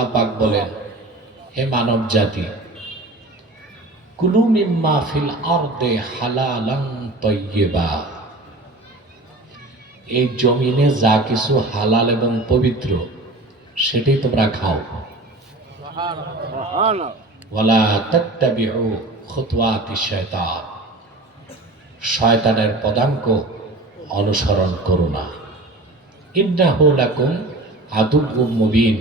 আল্লাহ পাক বলেন, হে মানব জাতি, কুলু মিম্মা ফিল আরদে হালালান তাইয়্যিবা, এই জমিনে যা কিছু হালাল এবং পবিত্র সেটাই তোমরা খাও। ওয়ালা তাত্তাবিউ খুতুওয়াতিশ শায়তান, শয়তানের পদাঙ্ক অনুসরণ করো না। ইন্নাহু লাকুম আদুউম মুবিন,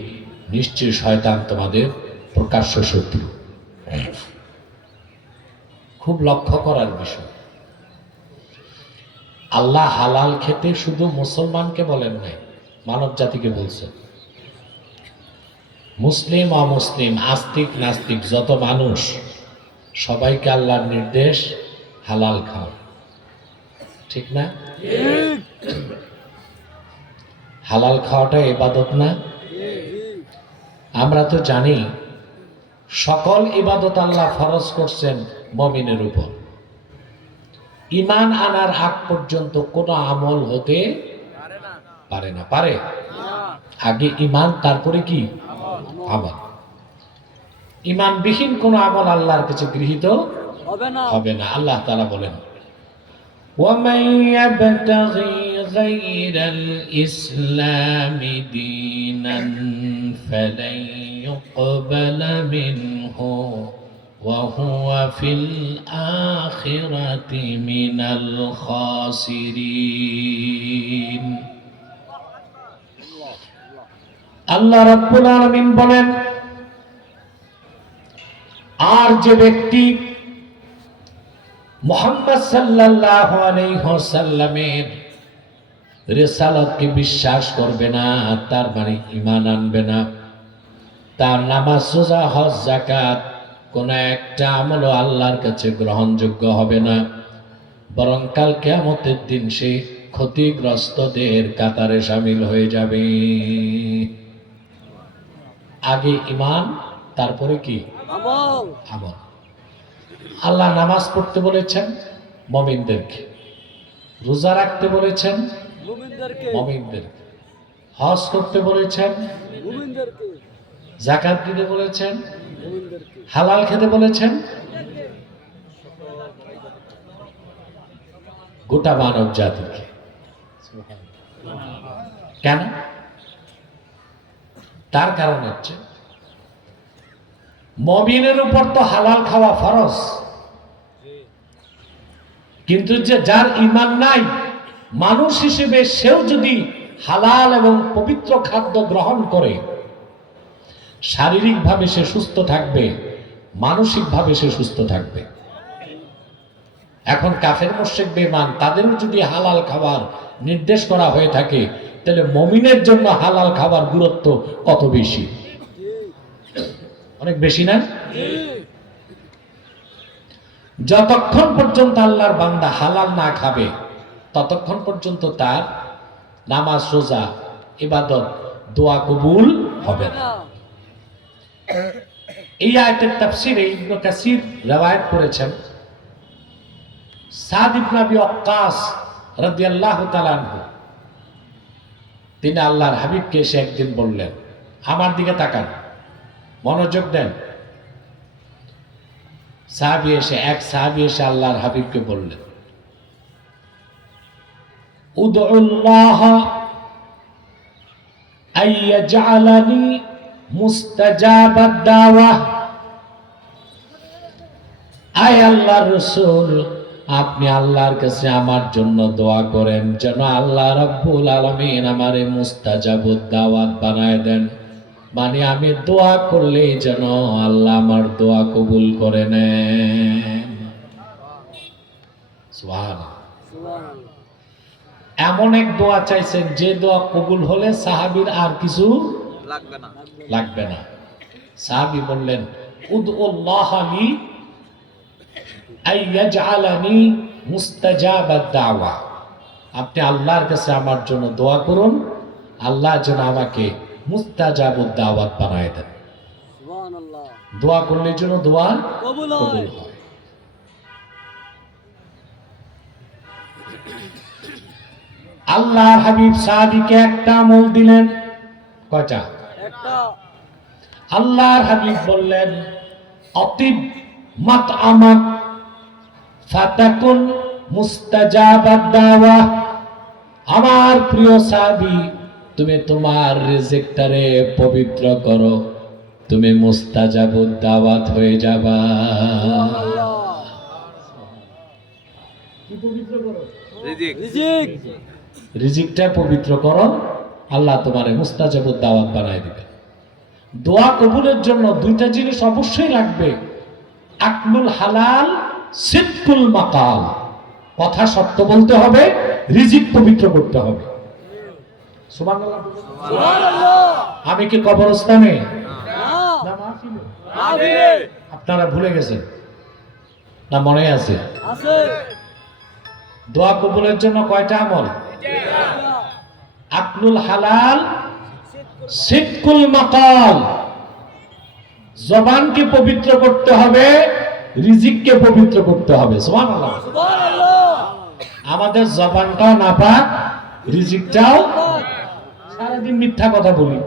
নিশ্চয় শয়তান তোমাদের প্রকাশ্য শত্রু। খুব লক্ষ্য করার বিষয়, আল্লাহ হালাল খেতে শুধু মুসলমানকে বলেন নাই, মানব জাতিকে বলছেন। মুসলিম অমুসলিম, আস্তিক নাস্তিক যত মানুষ, সবাইকে আল্লাহর নির্দেশ হালাল খাও, ঠিক না? হালাল খাওয়াটা ইবাদত না? আমরা তো জানি সকল ইবাদত আল্লাহ ফরজ করছেন মুমিনের উপর। ঈমান আনার আগ পর্যন্ত কোনো আমল হতে পারে না। পারে? আগে ঈমান, তারপরে কি আমল। ঈমানবিহীন কোন আমল আল্লাহর কাছে গৃহীত হবে না। আল্লাহ তাআলা বলেন, وَمَن يَبْتَغِي غَيْرَ الْإِسْلَامِ دِينًا فَلَن يُقْبَلَ مِنْهُ وَهُوَ فِي الْآخِرَةِ مِنَ الْخَاسِرِينَ। আল্লাহ রাব্বুল আলামিন বলেন, আর যে ব্যক্তি মুহাম্মদ সাল্লাল্লাহু আলাইহি ওয়াসাল্লামের রিসালাতকে বিশ্বাস করবে না, তার মানে ঈমান আনবে না, তার নামাজ, রোজা, হজ, যাকাত কোন একটা আমল আল্লাহর কাছে গ্রহণযোগ্য হবে না, বরং কাল কিয়ামতের দিন সে ক্ষতিগ্রস্তদের কাতারে শামিল হয়ে যাবে। আগে ঈমান, তারপরে কি আমল। আমল। আল্লাহ নামাজ পড়তে বলেছেন মুমিনদেরকে, রোজা রাখতে বলেছেন মুমিনদেরকে, হজ করতে বলেছেন মুমিনদেরকে, যাকাত দিতে বলেছেন মুমিনদেরকে, হালাল খেতে বলেছেন গোটা মানব জাতিকে। কেন? তার কারণ হচ্ছে মুমিনের উপর তো হালাল খাওয়া ফরজ, কিন্তু যে যার ঈমান নাই, মানুষ হিসেবে সেও যদি হালাল এবং পবিত্র খাদ্য গ্রহণ করে, শারীরিকভাবে সে সুস্থ থাকবে, মানসিকভাবে সে সুস্থ থাকবে। এখন কাফের মুশরিক বেঈমান, তাদেরও যদি হালাল খাবার নির্দেশ করা হয়ে থাকে, তাহলে মুমিনের জন্য হালাল খাবার গুরুত্ব কত বেশি? অনেক বেশি না? যতক্ষণ পর্যন্ত আল্লাহর বান্দা হালাল না খাবে, ততক্ষণ পর্যন্ত তার নামাজ, রোজা, ইবাদত, দোয়া কবুল হবে না। এই আয়াতের তাফসীরে ইবনে কাসির রওয়ায়াত করেছেন, সাদ ইবনে আবি ওয়াক্কাস রাদিয়াল্লাহু তাআলা আনহু, তিনি আল্লাহর হাবিবকে এসে একদিন বললেন, আমার দিকে তাকান, মনোযোগ দেন। এক সাহাবী এসে আল্লাহর হাবিবকে বললেন, উদউল্লাহ আইয়াজআলানি মুস্তাজাবাদ দাওয়া। আয় আল্লাহর রাসূল, আপনি আল্লাহর কাছে আমার জন্য দোয়া করেন যেন আল্লাহ রাব্বুল আলামিন আমারে মুস্তাজাবুদ দাওয়াত বানায় দেন, মানে আমি দোয়া করলেই যেন আল্লাহ আমার দোয়া কবুল করে নেন। সুবহানাল্লাহ। এমন এক দোয়া চাইছেন যে দোয়া কবুল হলে সাহাবীর আর কিছু লাগবে না। সাহাবী বললেন, উদউল্লাহ লি আইয়াজআলানি মুস্তাজাবাদ দাওয়া, আপনি আল্লাহর কাছে আমার জন্য দোয়া করুন, আল্লাহ যেন আমাকে মুস্তাজাবুদ দাওয়াত বানায় দেন। সুবহানাল্লাহ। দোয়া করলে যেন দোয়া কবুল হয়। আল্লাহর হাবিব সাহাবীকে একটা আমল দিলেন। কয়টা? একটা। আল্লাহর হাবিব বললেন অতিব মাতআমাক ফাতাকুন মুস্তাজাবাদ দাওয়া। আমার প্রিয় সাহাবী, তুমি তোমার রিজিকটারে পবিত্র করো, তুমি মুস্তাজাবুদ দাওয়াত হয়ে যাবা। কি পবিত্র করো? রিজিক। রিজিকটা পবিত্র করো, আল্লাহ তোমারে মুস্তাজাবুদ দাওয়াত বানায় দিবে। দোয়া কবুলের জন্য দুইটা জিনিস অবশ্যই লাগবে, আকলুল হালাল, সিদকুল মাকাল। কথা সত্য বলতে হবে, রিজিক পবিত্র করতে হবে। সুবহানাল্লাহ। আমি কি কবরস্থানে? না মাহফিলে? আপনারা ভুলে গেছেন না মনে আছে? দোয়া কবুলের জন্য কয়টা আমল? আকলুল হালাল, সিদকুল মাকাল। জবানকে পবিত্র করতে হবে, রিজিককে পবিত্র করতে হবে। সুবহানাল্লাহ। আমাদের জবানটাও নাপাক, রিজিকটাও। সারাদিন মিথ্যা কথা বলি,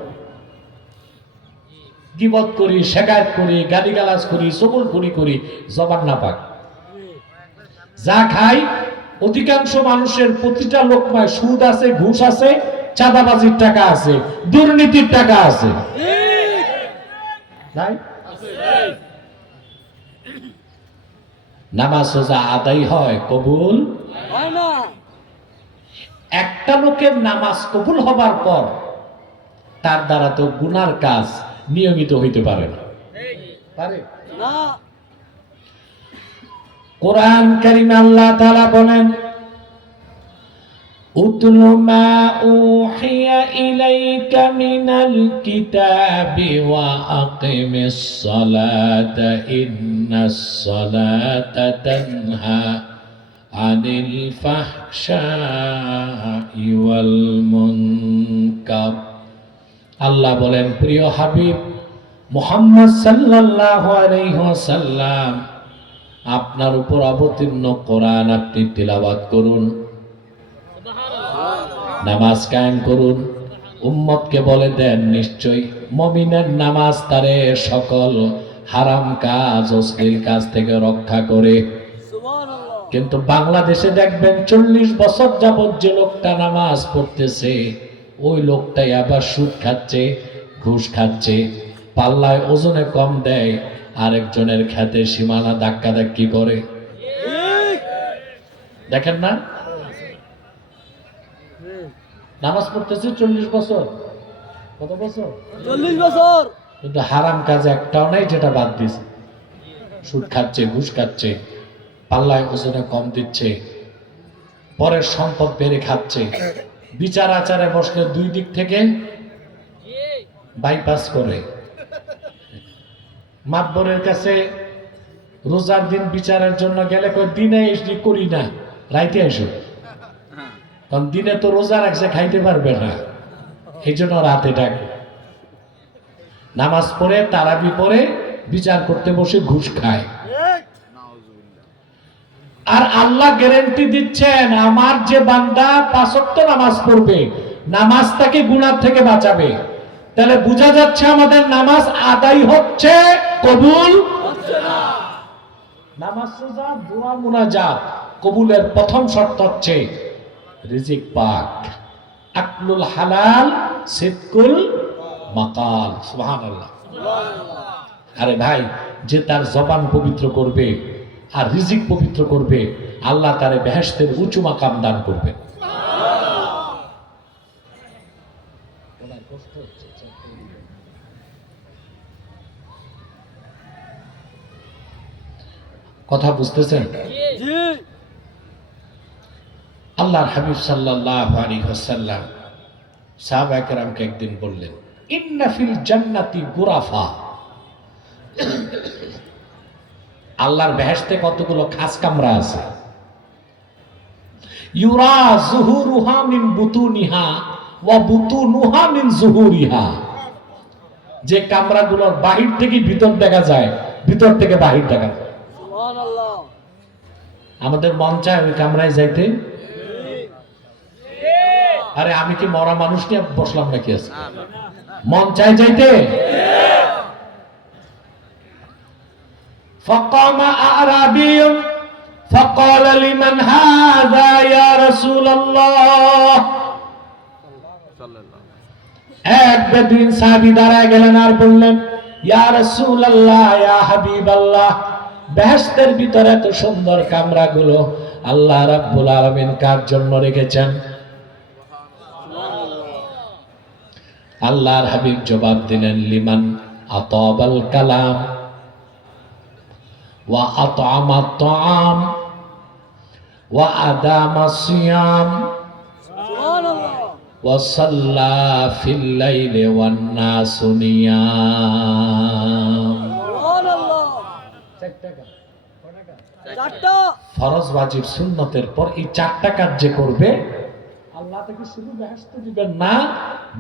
গীবত করি, শিকায়ত করি, গালিগালাজ করি, চগলখড়ি করি, জবান নাপাক। যা খাই অধিকাংশ মানুষের প্রতিটা লোকমায় সুদ আছে, ঘুষ আছে, চাঁদাবাজির টাকা আছে, দুর্নীতির টাকা আছে। নামাজ রোজা আদায় হয়, কবুল হয় না। একটা লোকের নামাজ কবুল হবার পর তার দ্বারা তো গুনার কাজ নিয়মিত হইতে পারে না। কোরআন কারীমে আল্লাহ তাআলা বলেন উতলু মা উহিয়া ইলাইকা মিনাল কিতাবি ওয়া আকিমিস সালাতা ইন্নাস সালাতা তানহা আনিল ফাহশাই ওয়াল মুনকার। আল্লাহ বলেন, প্রিয় হাবিব মুহাম্মদ সাল্লাল্লাহু আলাইহি ওয়াসাল্লাম, আপনার উপর অবতীর্ণ কোরআন আপনি তিলাওয়াত করুন, নামাজ কায়েম করুন। উম্মতকে বলে দেন, নিশ্চয় মুমিনের নামাজ তারে সকল হারাম কাজ, অশ্লীল কাজ থেকে রক্ষা করে। কিন্তু বাংলাদেশে দেখবেন 40 বছর যাবত যে লোকটা নামাজ পড়তেছে, ওই লোকটাই আবার সুদ খাচ্ছে, ঘুষ খাচ্ছে, পাল্লায় ওজনে কম দেয়, আরেকজনের খেতে সীমানা ধাক্কা ধাক্কি করে। দেখেন না, নামাজ পড়তেছে 40 বছর। কত বছর? 40 বছর। কিন্তু হারাম কাজ একটাও নাই যেটা বাদ দিছে। সুদ খাচ্ছে, ঘুষ খাচ্ছে, পাল্লায় ওজনে কম দিচ্ছে, পরের সম্পদ বেড়ে খাচ্ছে, বিচার আচারে বসলে দুই দিক থেকে বাইপাস করে। মাতবরের কাছে রোজার দিন বিচারের জন্য গেলে কই দিনে এসে করি না, রাইতে এসো। কারণ দিনে তো রোজা রাখছে, খাইতে পারবে না, এই জন্য রাতে ডাকে। নামাজ পড়ে, তারাবি পড়ে, বিচার করতে বসে ঘুষ খায়। আর আল্লাহ গ্যারান্টি দিচ্ছেন, আমার যে বান্দা 5 ওয়াক্ত নামাজ পড়বে, নামাজ তাকে গুনাহ থেকে বাঁচাবে। তাহলে বোঝা যাচ্ছে আমাদের নামাজ আদায় হচ্ছে, কবুল হচ্ছে না। নামাজ, রোজা, দোয়া, মুনাজাত কবুলের প্রথম শর্ত হচ্ছে রিজিক পাক, আকলুল হালাল, সিদকুল মাকাল। সুবহানাল্লাহ। আরে ভাই, যে তার জবান পবিত্র করবে আর রিজিক পবিত্র করবে, আল্লাহ তারে বেহেশতের উঁচু মাকাম দান করবে। কথা বুঝতেছেন? আল্লাহর হাবিব সাল্লাল্লাহু আলাইহি ওয়াসাল্লাম সাহাবায়ে কেরামকে একদিন বললেন, ইন্না ফিল জান্নাতি গুরাফা। আল্লাহর বেহেশতে কতগুলো খাস কামরা আছে। ইউরা যুহুরুহা মিন বুতুনিহা ওয়া বুতুনুহা মিন যুহুরিহা। যে কামরাগুলোর বাহির থেকে ভিতর দেখা যায়, ভিতর থেকে বাহির দেখা যায়। সুবহানাল্লাহ। আমাদের মন চায় ওই কামরায় যাইতে। আরে আমি কি মরা মানুষ নিয়ে বসলাম নাকি? আছে মন চায় যাইতে? فقام أعرابي فقال لمن هذا يا رسول الله এক বেদুইন সাহাবী দাঁড়ায় গেলেন আর বললেন, ইয়া রাসূলুল্লাহ, ইয়া হাবিবাল্লাহ, বেহেশতের ভিতরে এত সুন্দর কামরাগুলো আল্লাহ রাব্বুল আলামিন কার জন্য রেখেছেন? আল্লাহর হাবিব জবাব দিলেন, লিমান আতাবাল কালাম ওয়া আত'আমা আত-তা'আম ওয়া আদামা সিয়াম ওয়া সাল্লা ফিল লাইলি ওয়ান নাসু নিয়াম। ফরজ ওয়াজিব সুন্নতের পর এই চারটা কাজ যে করবে, আল্লাহ তাকে শুধু বেহেশত দিবেন না,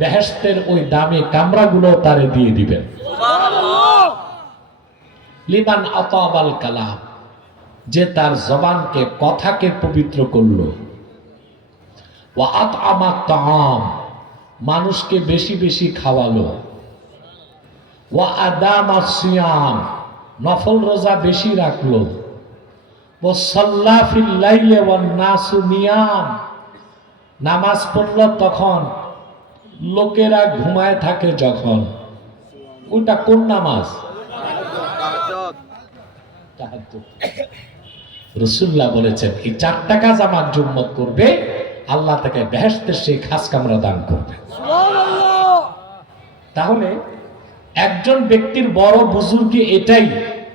বেহেশতের ওই দামি কামরাগুলো তারে দিয়ে দিবেন। লিমান আতাবাল কালাম, যে তার জবানকে, কথাকে পবিত্র করলো। ওয়া আত'আমা আত-তা'আম, মানুষকে বেশি বেশি খাওয়ালো। ওয়া আদামা সিয়াম, নফল রোজা বেশি রাখলো। ওয়া সাল্লা ফিল লাইলি ওয়ান নাসু নিয়াম, নামাজ পড়লো তখন লোকেরা ঘুমায় থাকে যখন। ওইটা কোন নামাজ? তাহাজ্জুদ। রাসূলুল্লাহ বলেছেন, এই চারটা কাজ আমার উম্মত করবে, আল্লাহ তাকে বেহেশতের সেই খাস কামরা দান করবে। তাহলে একজন ব্যক্তির বড় বুজুর্গি এটাই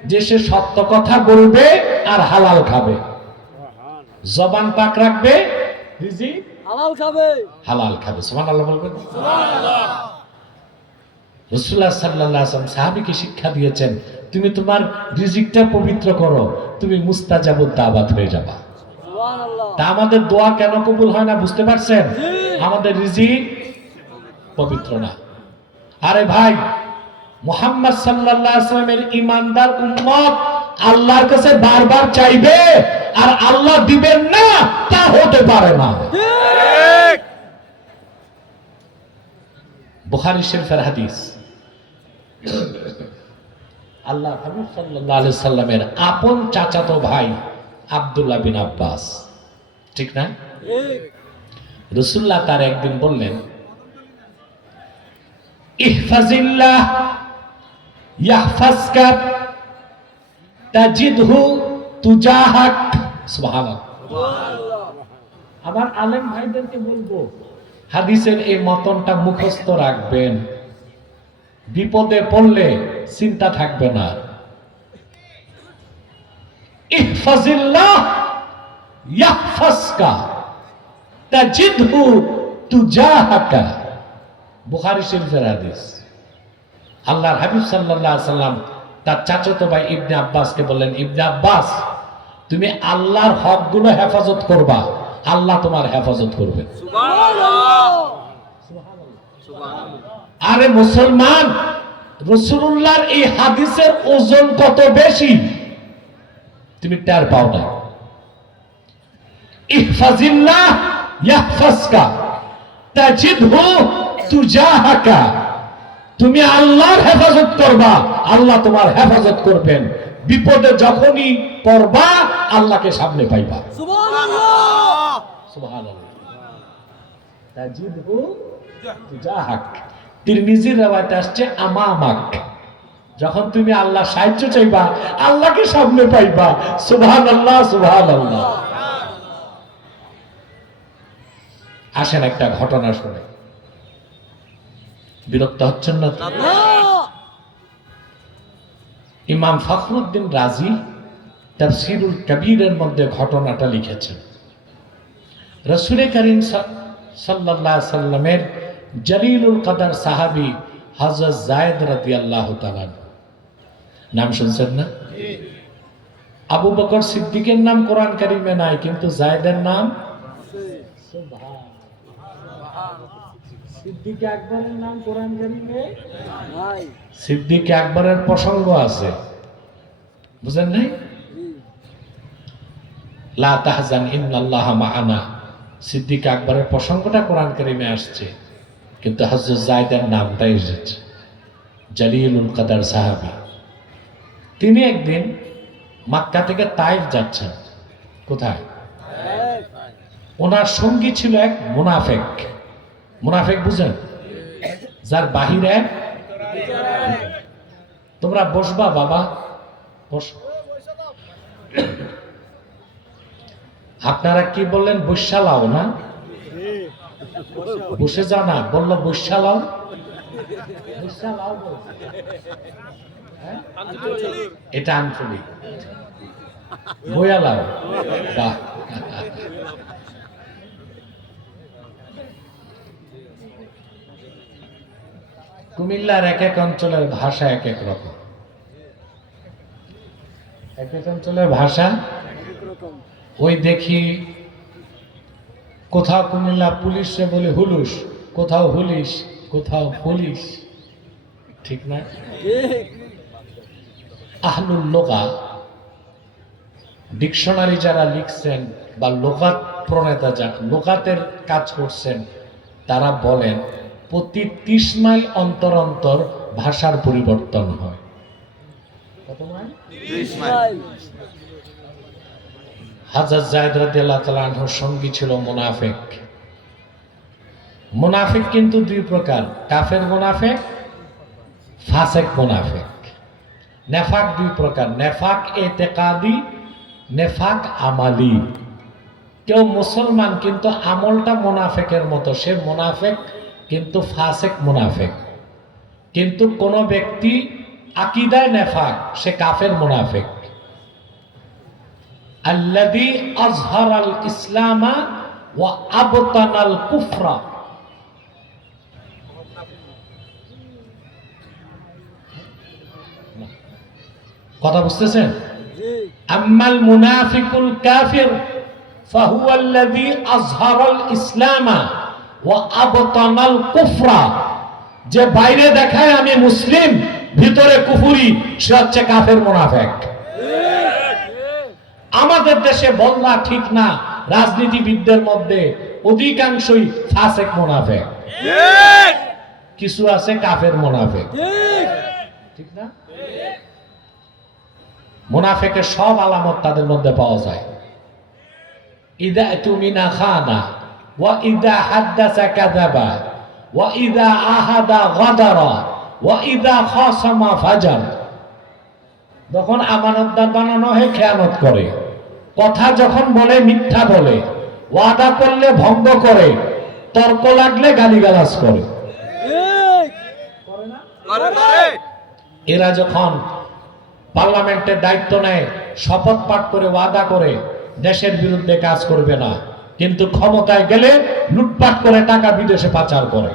যে সে সত্য কথা বলবে আর হালাল খাবে, জবান পাক রাখবে, রিজিক হালাল খাবে, হালাল খাবে। সুবহানাল্লাহ বলবেন। সুবহানাল্লাহ। রাসূলুল্লাহ সাল্লাল্লাহু আলাইহি ওয়াসাল্লাম সাহাবীকে শিক্ষা দিয়েছেন, তুমি তোমার রিজিকটা পবিত্র করো, তুমি মুস্তাজাবুদ দাওয়াত হয়ে যাবা। সুবহানাল্লাহ। তা আমাদের দোয়া কেন কবুল হয় না বুঝতে পারছেন? আমাদের রিজিক পবিত্র না। আরে ভাই, মুহাম্মদ সাল্লাল্লাহু আলাইহি ওয়াসাল্লামের ঈমানদার উম্মত আল্লাহর কাছে বারবার চাইবে আর আল্লাহ দিবেন না, তা হতে পারে না। ঠিক। বুখারী শরীফের হাদিস, আল্লাহ হাবিব সাল্লাল্লাহু আলাইহি সাল্লামের আপন চাচাতো ভাই আব্দুল্লাহ বিন আব্বাস, ঠিক না? রাসূলুল্লাহ তার একদিন বললেন, ইহফাজিল্লাহ ইয়াহফাজকা তাজিদহু তুজাহাক। সুবহানাল্লাহ। আমার আলেম ভাইদেরকে বলবো, হাদিসের এই মতনটা মুখস্থ রাখবেন, বিপদে পড়লে চিন্তা থাকবে না। ইহফাজিল্লাহ ইয়াহফাজকা তাজিদহু তুজাহাকা। বুখারী শরীফের হাদিস। আল্লাহর হাবিব সাল্লাল্লাহু আলাইহি সাল্লাম তার চাচাতো ভাই ইবনে আব্বাসকে বললেন, ইবনে আব্বাস, তুমি আল্লাহর হকগুলো হেফাজত করবা, আল্লাহ তোমার হেফাজত করবে। সুবহানাল্লাহ। সুবহানাল্লাহ। আরে মুসলমান, রাসূলুল্লাহর এই হাদিসের ওজন কত বেশি তুমি টের পাও না। ইহফাজিল্লাহ ইয়াহফাজকা তাজিদহু তুজাহাকা, তুমি আল্লাহর হেফাজত করবা, আল্লাহ তোমার হেফাজত করবেন। বিপদে যখনই পড়বা, আল্লাহকে সামনে পাইবা। সুবহানাল্লাহ। সুবহানাল্লাহ। তাজিদহু তুজাহাক। তিরমিজির riwayat আসছে আমামাক, যখন তুমি আল্লাহ সাহায্য চাইবা, আল্লাহকে সামনে পাইবা। সুবহানাল্লাহ। সুবহানাল্লাহ। আসেন একটা ঘটনা শুনে, বিরক্ত হচ্ছেন না তো? ইমাম ফখরুদ্দিন রাজি তাফসীরুল কবীরের মধ্যে ঘটনাটা লিখেছেন। রাসূল করিম সাল্লাল্লাহু আলাইহি সাল্লামের জলিলুল কদর সাহাবী হযরত যায়েদ রাদিয়াল্লাহু তাআলা, নাম শুনছেন না? আবু বকর সিদ্দিকের নাম কোরআন কারীমে নাই, কিন্তু যায়েদের নাম সিদ্দিক আকবরের নাম কোরআন কারীমে নাই। সিদ্দিক আকবরের প্রসঙ্গ আছে, বুঝেন নাই? লা তাহজান ইন্নাল্লাহা মাআনা, সিদ্দিক আকবরের প্রসঙ্গটা কোরআন কারীমে আসছে, কিন্তু হযরত যায়েদের নামটাই এসেছে। জলিলুল কদর সাহাবী। তিনি একদিন মক্কা থেকে তাইফ যাচ্ছেন। কোথায়? ওনার সঙ্গী ছিল এক মুনাফেক। মুনাফেক বুঝেন? যার বাহিরে। তোমরা বসবা বাবা, বস। আপনারা কি বললেন? বৈশালাও না, বসে যাও না, বললো বৈশালাও। এটা আঞ্চলিক, বয়ালাও। বাহ, কুমিল্লার এক এক অঞ্চলের ভাষা এক এক রকম, এক এক অঞ্চলের ভাষা। ওই দেখি কোথাও কুমিল্লা পুলিশে বলে হুলুস, কোথাও হুলিশ, কোথাও পুলিশ, ঠিক না? আহলুল লোগা, ডিকশনারি যারা লিখছেন বা লোগাত প্রণেতা যারা লোগাতের কাজ করছেন, তারা বলেন প্রতি 30 মাইল অন্তর অন্তর ভাষার পরিবর্তন হয়। কত মাইল? 30 মাইল। হযরত যায়েদ রাদিয়াল্লাহু তাআলা আনহুর সঙ্গী ছিল মুনাফিক। মুনাফিক কিন্তু দুই প্রকার, কাফের মুনাফিক, ফাসিক মুনাফিক। নেফাক দুই প্রকার, নেফাক ইতিকাদি, নেফাক আমালি। কেউ মুসলমান কিন্তু আমলটা মুনাফিকের মতো, সে মুনাফিক কিন্তু ফাসিক মুনাফিক। কিন্তু কোন ব্যক্তি আকীদায় নেফাক, সে কাফের মুনাফিক। আল্লাযী আযহারাল ইসলামা ওয়া আবতানাল কুফরা। কথা বুঝতেছেন? আম্মাল মুনাফিকুল কাফির ফাহুয়া আল্লাযী আযহারাল ইসলামা ওয়া আবতানাল কুফরা। যে বাইরে দেখায় আমি মুসলিম, ভিতরে কুফরি, সে হচ্ছে কাফের মুনাফিক। আমাদের দেশে বলনা ঠিক না, রাজনীতিবিদদের মধ্যে অধিকাংশই ফাসিক মুনাফিক, কিছু আছে কাফের মুনাফিক, ঠিক না? মুনাফিকের সব আলামত তাদের মধ্যে পাওয়া যায়। ইদা তুমিনা খানা ওয়া ইদা হাদ্দাসা কাযাবা ওয়া ইদা আহাদা গাদারা ওয়া ইদা খাসামা ফাজার। যখন আমানতদার বানানো হয় খেয়ানত করে, কথা যখন বলে মিথ্যা বলে, ওয়াদা করলে ভঙ্গ করে, তর্ক লাগলে গালিগালাজ করে। এরা যখন পার্লামেন্টের দায়িত্ব নেয়, শপথ পাঠ করে ওয়াদা করে দেশের বিরুদ্ধে কাজ করবে না, কিন্তু ক্ষমতায় গেলে লুটপাট করে টাকা বিদেশে পাচার করে।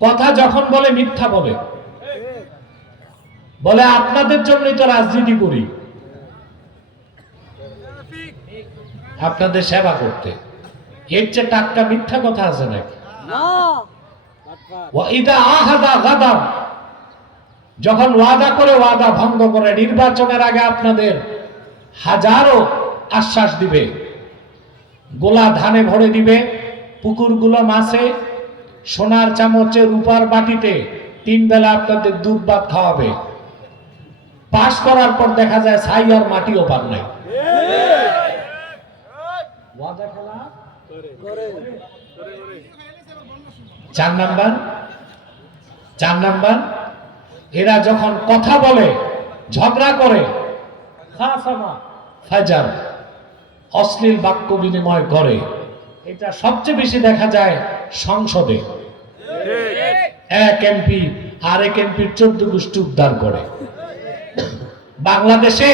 কথা যখন বলে মিথ্যা বলে, বলে আপনাদের জন্যই তো রাজনীতি করি, আপনাদের সেবা করতে। এর চেয়ে টাটকা মিথ্যা কথা আছে নাকি? ওয়াইদা আহাদা গাদার, যখন ওয়াদা করে ওয়াদা ভঙ্গ করে। নির্বাচনের আগে আপনাদের হাজারো আশ্বাস দিবে, গোলা ধানে ভরে দিবে, পুকুরগুলো মাছে, সোনার চামচে, রূপার বাটিতে 3 বেলা আপনাদের দুধ ভাত খাওয়াবে। পাস করার পর দেখা যায় ছাই আর মাটিও পান নাই। ওয়াদা খেলা করে। 4 নাম্বার, এরা যখন কথা বলে, ঝগড়া করে, ফাজার, অশ্লীল বাক্য বিনিময় করে। এটা সবচেয়ে বেশি দেখা যায় সংসদে। এক এমপি আরেক এমপির 14 গোষ্ঠী উদ্ধার করে। বাংলাদেশে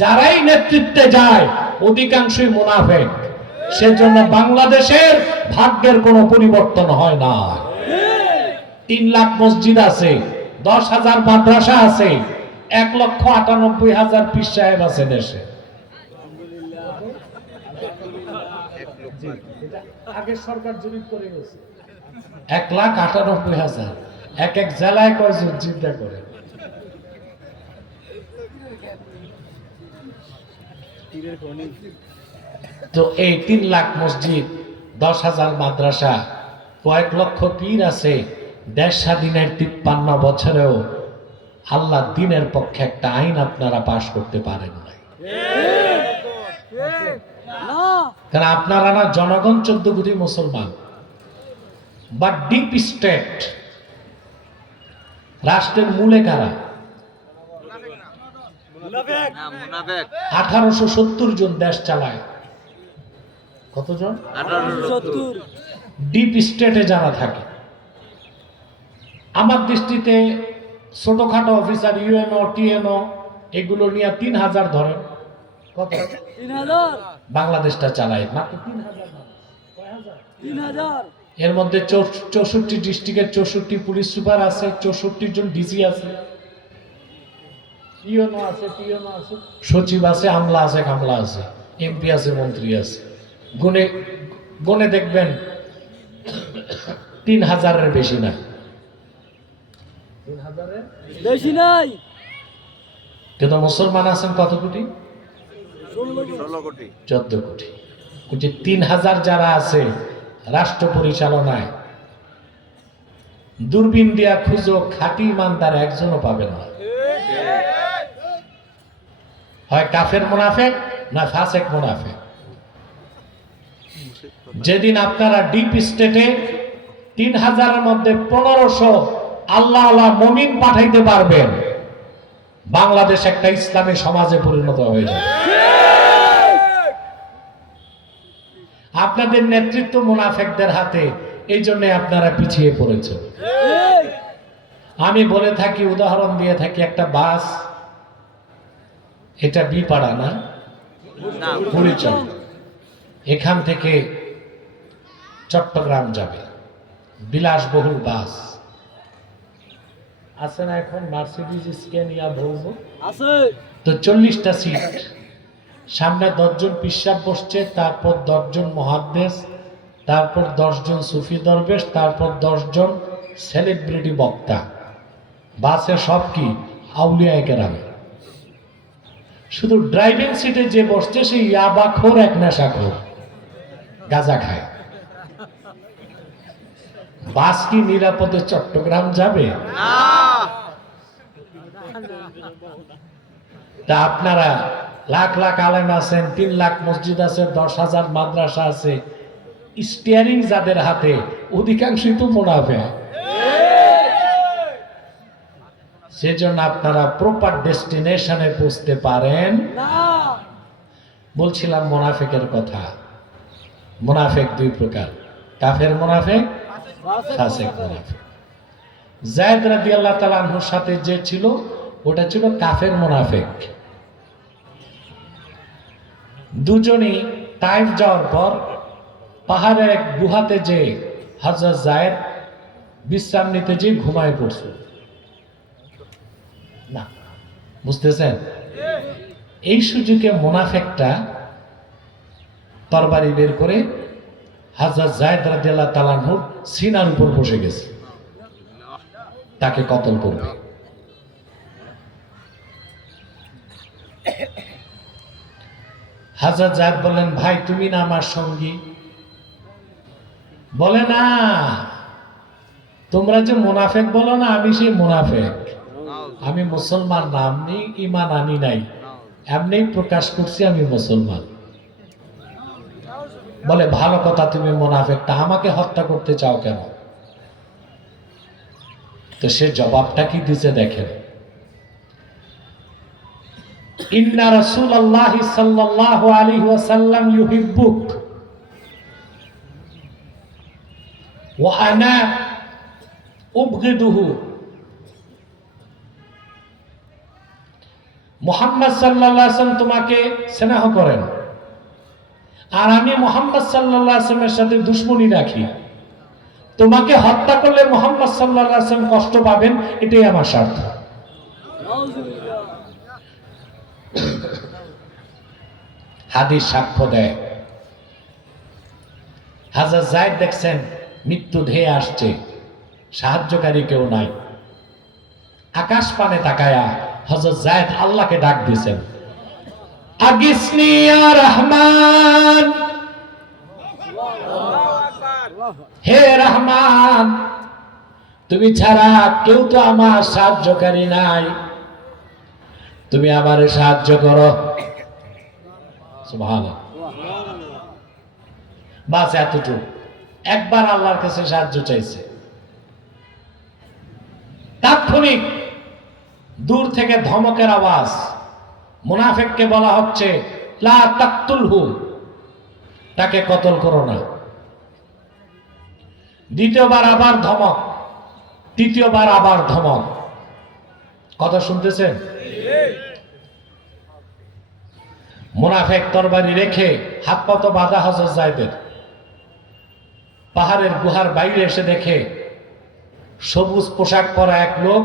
যারাই নেতৃত্বে যায় অধিকাংশই মুনাফিক। সেজন্য বাংলাদেশের ভাগ্যের কোনো পরিবর্তন হয় না। 3 লাখ মসজিদ আছে, 10,000 মাদ্রাসা আছে, 1,98,000 পীর সাহেব আছে দেশে। আগের সরকার জরিপ করে গেছে 1,98,000। এক এক জেলায় কয়জন চিন্তা করে। তো এই 3 লাখ মসজিদ, 10,000 মাদ্রাসা, কয়েক লক্ষ পীর আছে, দেশ স্বাধীনের 53 বছরেও আল্লাহ দিনের পক্ষে একটা আইন আপনারা পাশ করতে পারেন নাই। কারণ আপনারা না জনগণ 14 কোটি মুসলমান, বাট ডিপ স্টেট রাষ্ট্রের মূলে কারা? 1870 জন দেশ চালায়। কতজন? 1870। ডিপ স্টেটে যারা থাকে, আমার দৃষ্টিতে ছোটখাটো অফিসার ইউএনও টিএনও এগুলো নিয়ে 3000 ধরেন। কত? 3000 বাংলাদেশটা চালায় মাত্র 3000। এর মধ্যে 64 ডিস্ট্রিক্টের 64 পুলিশ সুপার আছে, 64 জন ডিসি আছে, ইউএনও আছে, টিএনও আছে, সচিব আছে, আমলা আছে, কামলা আছে, এমপি আছে, মন্ত্রী আছে। গুনে গুনে দেখবেন 3000-এর বেশি না। 3000-এর বেশি নাই। কিন্তু মুসলমান আছেন কত কোটি? 16 কোটি, 14 কোটি। ওই যে 3000 যারা আছে রাষ্ট্র পরিচালনায়, দূরবীন দিয়া খুঁজো খাঁটি ইমানদার একজনও পাবেন না। হয় কাফের মুনাফিক না ফাসেক মুনাফিক। যেদিন আপনারা ডিপ স্টেটে 3000-এর মধ্যে 1500 আল্লাহ আল্লাহ মুমিন পাঠাইতে পারবেন, বাংলাদেশ একটা ইসলামী সমাজে পরিণত হয়ে যাবে। আপনাদের নেতৃত্ব মুনাফিকদের হাতে, এই জন্য আপনারা পিছিয়ে পড়েছেন। আমি বলে থাকি, উদাহরণ দিয়ে থাকি, একটা বাস, এটা বিপাড়া না, পরিচয়, এখান থেকে চট্টগ্রাম যাবে, বিলাসবহুল বাস আছে না এখন, মার্সিডিজ স্ক্যানিয়া ভলভো আছে, তো 40টা সিট, সামনে 10 জন পিসাব বসছে, তারপর 10 জন মুহাদ্দিস, তারপর 10 জন সুফি দরবেশ, তারপর 10 জন সেলিব্রিটি বক্তা। বাসে সব কি আউলিয়ায়ে কেরাম। শুধু ড্রাইভিং সিটে যে বসছে সে ইয়াবাখোর, এক নেশাখোর, গাঁজা খায়। বাস কি নিরাপদে চট্টগ্রাম যাবে? তা আপনারা লাখ লাখ আলেম আছেন, 3 লাখ মসজিদ আছে, 10,000 মাদ্রাসা আছে, স্টিয়ারিং যাদের হাতে অধিকাংশই তো মুনাফিক। সেজন্য আপনারা প্রপার ডেস্টিনেশনে পৌঁছতে পারেন না। বলছিলাম মুনাফিকের কথা। মুনাফিক 2 প্রকার, কাফের মুনাফিক, ফাসিক মুনাফিক। যায়েদ রাদিয়াল্লাহু তাআলা আনহুর সাথে যে ছিল, ওটা ছিল কাফের মুনাফিক। দুজনই তাইফ যাওয়ার পর পাহাড়ের এক গুহাতে যে হযরত যায়েদ বিশ্রাম নিতে যে ঘুমায় পড়ছে। না, বুঝতেছেন? এই সুযোগে মুনাফিকটা তরবারি বের করে হযরত যায়েদ রাদিয়াল্লাহু তাআলা আনহুর সিনার উপর বসে গেছে, তাকে কতল করবে। হযরত যায়েদ বললেন, ভাই তুমি না আমার সঙ্গী? বলে, না, তোমরা যে মুনাফিক বলো না, আমি সেই মুনাফিক। আমি মুসলমান না, আমি ঈমান আনি নাই, এমনি প্রকাশ করছি আমি মুসলমান। বলে, ভালো কথা, তুমি মুনাফিক, তা আমাকে হত্যা করতে চাও কেন? তো সে জবাবটা কি দিছে দেখেন। ইন্না রাসূলুল্লাহি সাল্লাল্লাহু আলাইহি ওয়াসাল্লাম ইউহিব্বুক ওয়া আনা উবগিদুহু। মুহাম্মদ সাল্লাল্লাহু আলাইহি ওয়াসাল্লাম তোমাকে স্নেহ করেন, আর আমি মুহাম্মদ সাল্লাল্লাহু আলাইহি ওয়াসাল্লামের সাথে দুশমনি রাখি। তোমাকে হত্যা করলে মুহাম্মদ সাল্লাল্লাহু আলাইহি ওয়াসাল্লাম কষ্ট পাবেন, এটাই আমার স্বার্থ। হাদিস সাক্ষ্য দেয়। হযরত যায়েদ দেখছেন মৃত্যু ধেয়ে আসছে, সাহায্যকারী কেউ নাই। আকাশ পানে তাকায়া হযরত যায়েদ আল্লাহকে ডাক দিয়েছেন, আগিসনি ইয়া রহমান, হে রহমান, তুমি ছাড়া কেউ তো আমার সাহায্যকারী নাই, তুমি আমারে সাহায্য করো। সুবহানাল্লাহ। বাস এতটুকু। একবার আল্লাহর কাছে সাহায্য চাইছে, তাৎক্ষণিক দূর থেকে ধমকের আওয়াজ। মুনাফিককে বলা হচ্ছে লা তাকতুলহু, তাকে কতল করো না। দ্বিতীয়বার আবার ধমক, তৃতীয়বার আবার ধমক। কথা শুনতেছেন? মুনাফিক তরবারি রেখে হাত পা তো বাঁধা হযরত যায়েদের, পাহাড়ের গুহার বাইরে এসে দেখে সবুজ পোশাক পরা এক লোক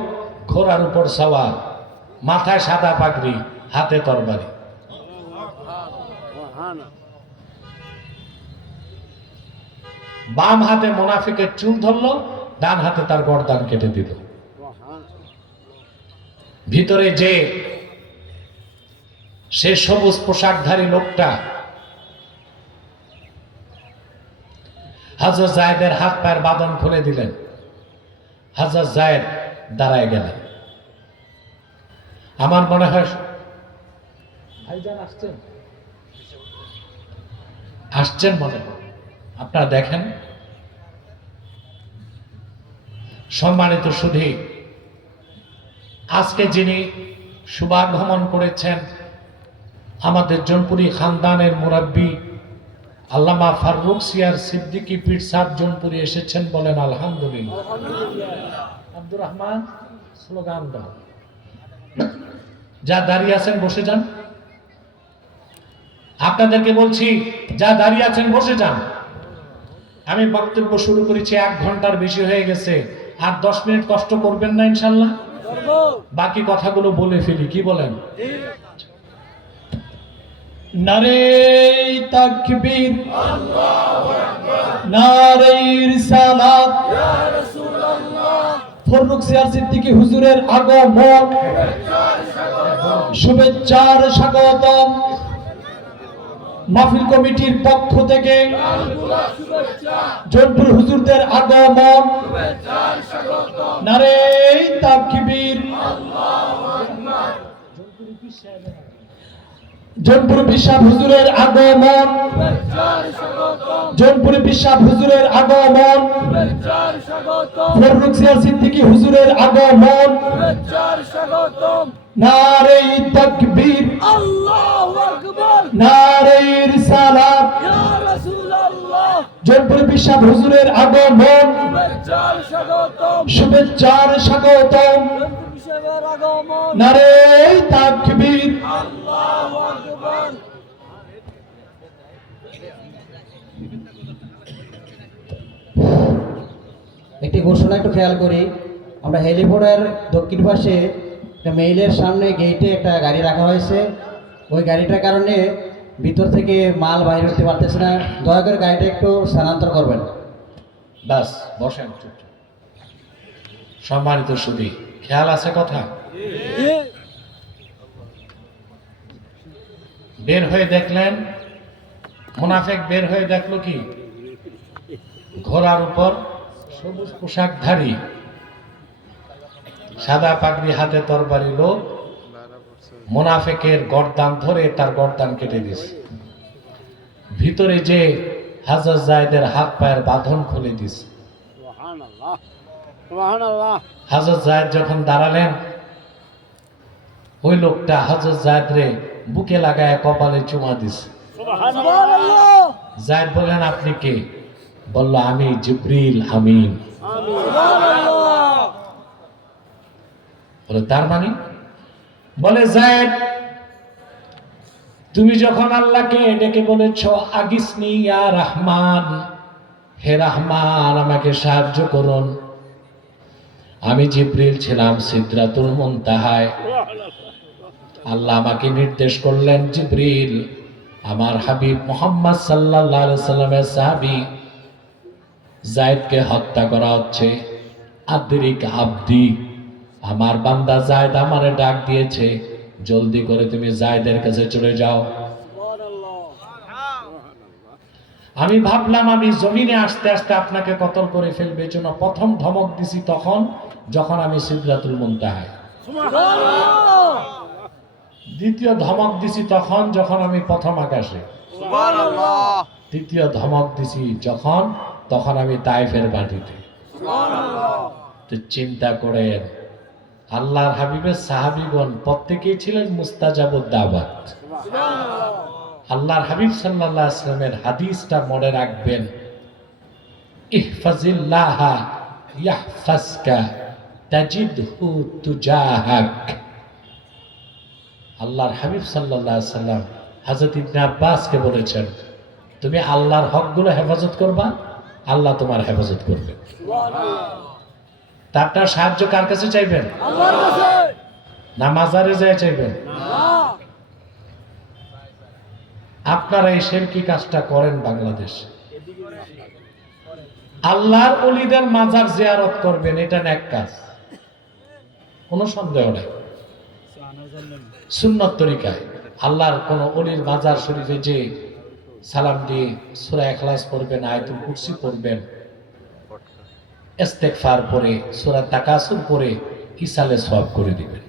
ঘোড়ার উপর সওয়ার, মাথায় সাদা পাগড়ি, হাতে তরবারি। বাম হাতে মুনাফিকের চুল ধরলো, ডান হাতে তার গর্দান কেটে দিল। ভিতরে যে সে সবুজ পোশাকধারী লোকটা হযরত যায়েদের হাত পায়ের বাঁধন খুলে দিলেন। হযরত যায়েদ দাঁড়ায় গেলেন। আমার মনে হয় ভাইজান আসছেন মনে হয়, আপনারা দেখেন। সম্মানিত সুধী, আজকে যিনি শুভাগমন করেছেন আমাদের জৌনপুরি খানদানের মুরাব্বি আল্লামা ফারুক সিয়ার সিদ্দিকী পীর সাহেব জৌনপুরি এসেছেন, বলেন আলহামদুলিল্লাহ। আব্দুর রহমান, স্লোগান দাও। যা দাঁড়িয়ে আছেন বসে যান। আপনাদেরকে বলছি, যা দাঁড়িয়ে আছেন বসে যান। আমি বক্তব্য শুরু করেছি 1 ঘন্টার বেশি হয়ে গেছে, আর 10 মিনিট কষ্ট করবেন না ইনশাল্লাহ? বাকি কথাগুলো বলে ফেলি, কি বলেন? নারে তাকবীর, নারে রিসালাত, ইয়া রাসূলুল্লাহ। ফারুক সিয়ার সিদ্দিকী হুজুরের আগমন, শুভেচ্ছার স্বাগতম। মাহফিল কমিটির পক্ষ থেকে জৌনপুর হুজুরদের আগমন, নারে তাকবীর। জৌনপুর বিশ্বাস হুজুরের আগমন, জৌনপুর বিশ্বাস হুজুরের আগমন, ফারুক সিয়ার সিদ্দিকী হুজুরের আগমন, নারে তাকবীর, আল্লাহু আকবার, নারে রিসালাত, ইয়া রাসূলুল্লাহ। জৌনপুর বিশ্বাস হুজুরের আগমন, শুভেচ্ছার স্বাগতম, নারে তাকবীর, আল্লাহু আকবার। একটি ঘোষণা একটু খেয়াল করি, আমরা হেলিপোর্টের দক্ষিণ পাশে মেইলের সামনে গেটে একটা গাড়ি রাখা হয়েছে। ওই গাড়িটার কারণে ভিতর থেকে মাল বাইরে হতে পারতেছে না, দয়া করে গাড়িটা একটু স্থানান্তর করবেন। বাস বসেন। সম্মানিত সুধী, খেয়াল আছে কথা? বের হয়ে দেখলেন, মুনাফিক বের হয়ে দেখলো কি, ঘোড়ার উপর সবুজ পোশাকধারী, সাদা পাগড়ি, হাতে তরবারি লোক মুনাফিকের গর্দান ধরে তার গর্দান কেটে দিয়েছে। ভিতরে যে হযরত যায়েদের হাত পায়ের বাঁধন খুলে দিয়েছে। সুবহানাল্লাহ, সুবহানাল্লাহ। হযরত যায়েদ যখন দাঁড়ালেন, ওই লোকটা হযরত যায়েদরে বুকে লাগায় কপালে চুমা দিছে। সুবহানাল্লাহ। যায়েদ বললেন, আপনি কে? বলল, আমি জিবরিল আমিন। সুবহানাল্লাহ। বলে, তার মানে? বলে, যায়েদ, তুমি যখন আল্লাহকে ডেকে বলেছ আগিসনি ইয়া রহমান, হে রহমান আমাকে সাহায্য করুন, আমি জিবরিল ছিলাম সিদরাতুল মুনতাহায়। আল্লাহ আমাকে নির্দেশ করলেন, জিবরিল আমার হাবিব মুহাম্মদ সাল্লাল্লাহু আলাইহি সাল্লামের সাহাবী যায়েদকে হত্যা করা হচ্ছে। আদরিক আব্দি, আমার বান্দা যায়েদ আমারে ডাক দিয়েছে, জলদি করে তুমি যায়েদের কাছে চলে যাও। আমি ভাবলাম আমি জমিনে আস্তে আস্তে আপনাকে কতল করে ফেলবে, জন্য প্রথম ধমক দিছি তখন যখন আমি সিদরাতুল মুনতাহায়, দ্বিতীয় ধমক দিছি তখন যখন আমি প্রথম আকাশে, তৃতীয় ধমক দিছি তখন আমি তায়েফের মাটিতে। তো চিন্তা করেন, আল্লাহর হাবিবের সাহাবীগণ প্রত্যেকেই ছিলেন মুস্তাজাবুদ দাওয়াত। আল্লাহর হাবিব সাল্লাল্লাহু আলাইহি ওয়াসাল্লামের হাদিসটা মনে রাখবেন, ইহফাজিল্লাহা ইয়াহফাজকা তাজিদহু তুজাহাক। আল্লাহর হাবিব সাল্লাল্লাহু আলাইহি ওয়াসাল্লাম হযরত ইবনে আব্বাসকে বলেছেন, তুমি আল্লাহর হকগুলো হেফাজত করবা, আল্লাহ তোমার হেফাজত করবে। তা আপনার সাহায্য কার কাছে চাইবেন? আল্লাহর কাছে। না মাজারে যায় চাইবেন? আপনারা এই শিরকি কাজটা করেন বাংলাদেশে। আল্লাহর ওলিদের মাজার জিয়ারত করবেন, এটা নেক কাজ, কোনো সন্দেহ নেই। সুন্নত তরিকায় আল্লাহর কোন ওলির মাজার শরীফে যে সালাম দিয়ে সূরা ইখলাস পড়বেন, আয়াতুল কুরসি পড়বেন, ইস্তেগফার পড়ে সূরা তাকাসুর পড়ে ইসালে সওয়াব করে দিবেন।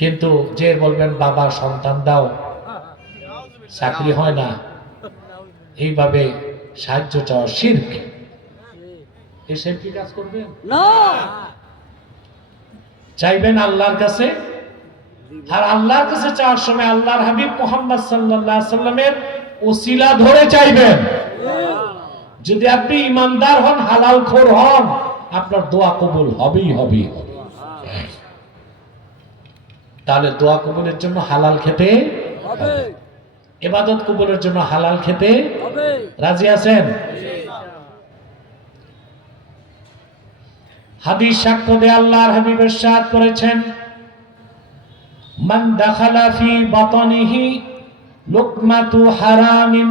কিন্তু যে বলবেন বাবা সন্তান দাও, চাকরি হয় না, এইভাবে সাহায্য চাওয়া শিরক। এই শিরকি কাজ করবেন না, চাইবেন আল্লাহর কাছে। আর আল্লাহর কাছে চাওয়ার সময় আল্লাহর হাবিব মুহাম্মদ সাল্লাল্লাহু আলাইহি সাল্লামের ওসিলা ধরে চাইবেন। যদি আপনি ইমানদার হন, হালাল খোর হন, আপনার দোয়া কবুল হবেই হবে। তাহলে দোয়া কবুলের জন্য হালাল খেতে হবে, ইবাদত কবুলের জন্য হালাল খেতে হবে। রাজি আছেন? হাদিস সাক্ষ্য দেয়, আল্লাহর হাবিব ইরশাদ করেছেন, মান দাখালা ফি বাতনিহি লুকমাতু হারামিন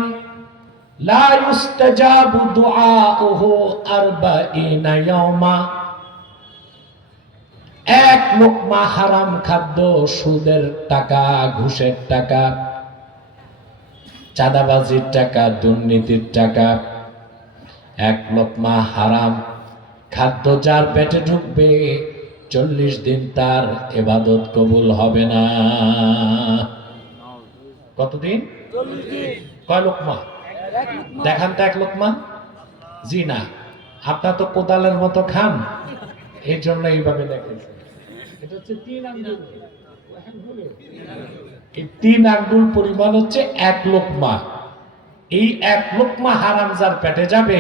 লা ইউস্তাজাবু দুআউহু 40 ইয়াওমা। এক লোকমা হারাম খাদ্য, সুদের টাকা, ঘুষের টাকা, চাঁদাবাজির টাকা, দুর্নীতির টাকা, এক লোকমা হারাম খাদ্য যার পেটে ঢুকবে 40 দিন তার ইবাদত কবুল হবে না। কতদিন? 40 দিন। কয় লোকমা? দেখান তো এক লোকমা। জি না, আপনার তো কোদালের মতো খান, এই জন্য এইভাবে দেখেন। এটা হচ্ছে 3 আঙ্গুল, এই 3 আঙ্গুল পরিমাণ হচ্ছে এক লোকমা। এই এক লোকমা হারাম যার পেটে যাবে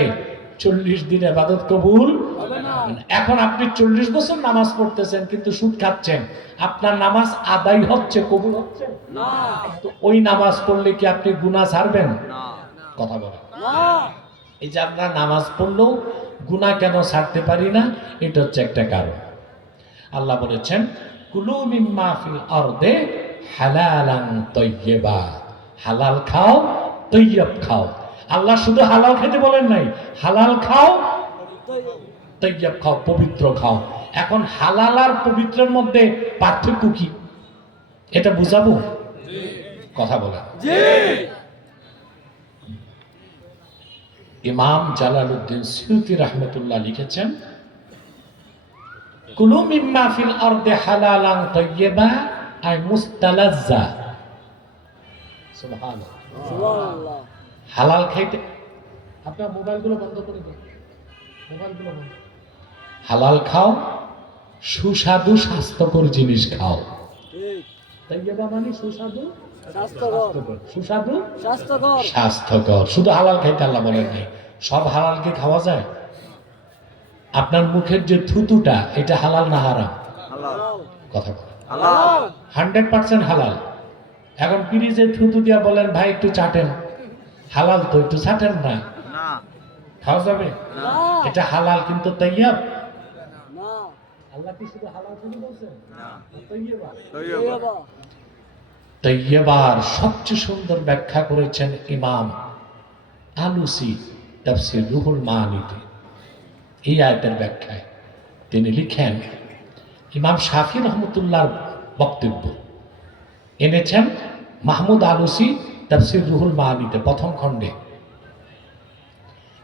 40 দিন ইবাদত কবুল হবে না। এখন আপনি 40 বছর নামাজ পড়তেছেন কিন্তু সুদ খাচ্ছেন, আপনার নামাজ আদায় হচ্ছে, কবুল হচ্ছে না। তো ওই নামাজ পড়লে কি আপনি গুনাহ ছাড়বেন? না। কথা বলেন না। এই যে আমরা নামাজ পড়লেও গুনাহ কেন ছাড়তে পারি না, এটা হচ্ছে একটা কারণ। আল্লাহ বলেছেন, কুলু মিম্মা ফিল আরদে হালালান তাইয়্যিবা, হালাল খাও, তাইয়্যিব খাও। আল্লাহ শুধু হালাল খেতে বলেন নাই, হালাল খাও, তাইয়্যিব খাও, পবিত্র খাও। এখন হালাল আর পবিত্রের মধ্যে পার্থক্য কি, এটা বুঝাবো? কথা বলেন। জি। ইমাম জালালউদ্দিন সুয়ুতী রাহমাতুল্লাহ লিখেছেন, কুলু মিম্মা ফিল আরদি হালালান তাইয়্যিবা আই মুস্তালাজ্জা। সুবহানাল্লাহ, সুবহানাল্লাহ। হালাল খাইতে, আপনার মোবাইলগুলো বন্ধ করে দিন, মোবাইলগুলো বন্ধ। হালাল খাও, সুস্বাদু স্বাস্থ্যকর জিনিস খাও। ঠিক। তাইয়্যিবা মানে সুস্বাদু স্বাস্থ্যকর, সুস্বাদু স্বাস্থ্যকর, স্বাস্থ্যকর। শুধু হালাল খাইতে আল্লাহ বলেন নাই। সব হালালকে খাওয়া যায়? আপনার মুখের যে থুতুটা, এটা হালাল না হারাম? হালাল। কথা বলেন। হালাল, 100% হালাল। এখন পিরিজে থুতু দিয়া বলেন ভাই একটু চাটেন, হালাল তো, একটু চাটেন না, খাওয়া যাবে না। এটা হালাল কিন্তু তাইয়্যিব না। আল্লাহ কি শুধু হালাল শুধু বলছেন? না, তাইয়্যিবা। তাইয়্যিবা, তাইয়্যিবার সবচেয়ে সুন্দর ব্যাখ্যা করেছেন ইমাম আলুসি তাফসীর রুহুল মানিতে। এই আয়াতের ব্যাখ্যায় তিনি লিখেন, ইমাম শাফি রহমতুল্লাহর বক্তব্য এনেছেন মাহমুদ আলুসি তাফসীর রুহুল মানিতে প্রথম খণ্ডে।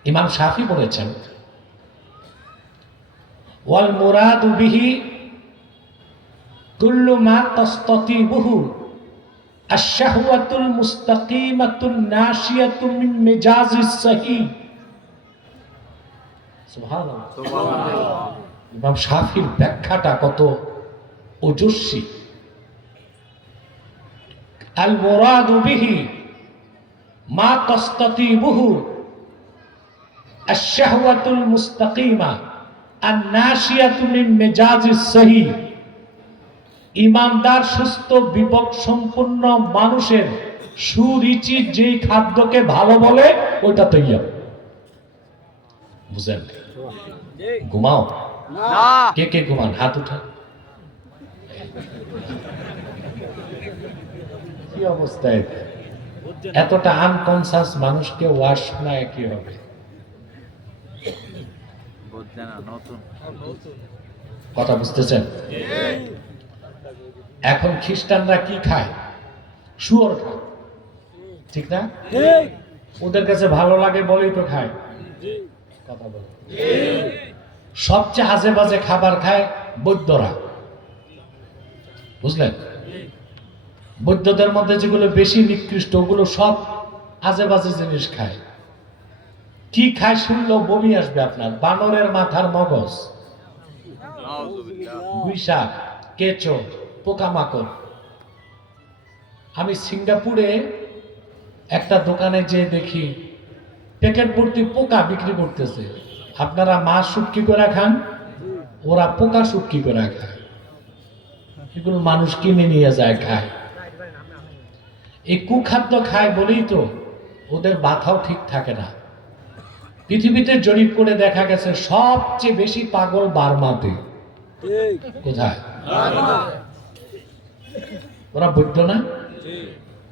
ইমাম শাফি বলেছেন, ওয়াল মুরাদু বিহি কুল্লু মা তাস্তাতিবুহু আশ-শাহওয়াতুল মুস্তাকিমাতুন নাশিয়াতু মিন মিজাজিস সহি। সুবহানাল্লাহ। ইমাম শাফির ব্যাখ্যাটা কত ওজস্বী। আল মুরাদু বিহি মা তাস্তাতিবুহু আশ-শাহওয়াতুল মুস্তাকিমা আন-নাশিয়াতু মিন মিজাজিস সহি। ইমানদার সুস্থ বিবেক সম্পন্ন মানুষের সুরুচি যেই খাদ্যকে ভালো বলে ওইটা তৈয়াব। বুঝেন? ঘুমাও কে কে ঘুমান? হাত উঠা। কি অবস্থায় এতটা আনকনসাস মানুষকে ওয়াশ শোনায় কি হবে? কথা বুঝতেছেন? এখন খ্রিস্টানরা কি খায়? শুয়োর খায়, ঠিক না? ওদের কাছে ভালো লাগে বলেই তো খায়। কথা বল। সবচেয়ে আজে বাজে খাবার খায় বৌদ্ধরা, বুঝলেন? বৌদ্ধদের মধ্যে যেগুলো বেশি নিকৃষ্ট ওগুলো সব আজে বাজে জিনিস খায়। কি খায় শুনলেও বমি আসবে আপনার। বানরের মাথার মগজ, গুইশাক, কেঁচো, পোকামাকড়। আমি সিঙ্গাপুরে একটা দোকানে যেয়ে দেখি প্যাকেট ভর্তি পোকা বিক্রি করতেছে। আপনারা মাছ শুটকি করে খান, ওরা পোকা শুটকি করে খায়। এগুলো মানুষ কিনে নিয়ে যায় খায়। এই কুখাদ্য খায় বলেই তো ওদের মাথাও ঠিক থাকে না। পৃথিবীতে জরিপ করে দেখা গেছে সবচেয়ে বেশি পাগল বার্মাতে। কোথায়? ওরা বৈধ না,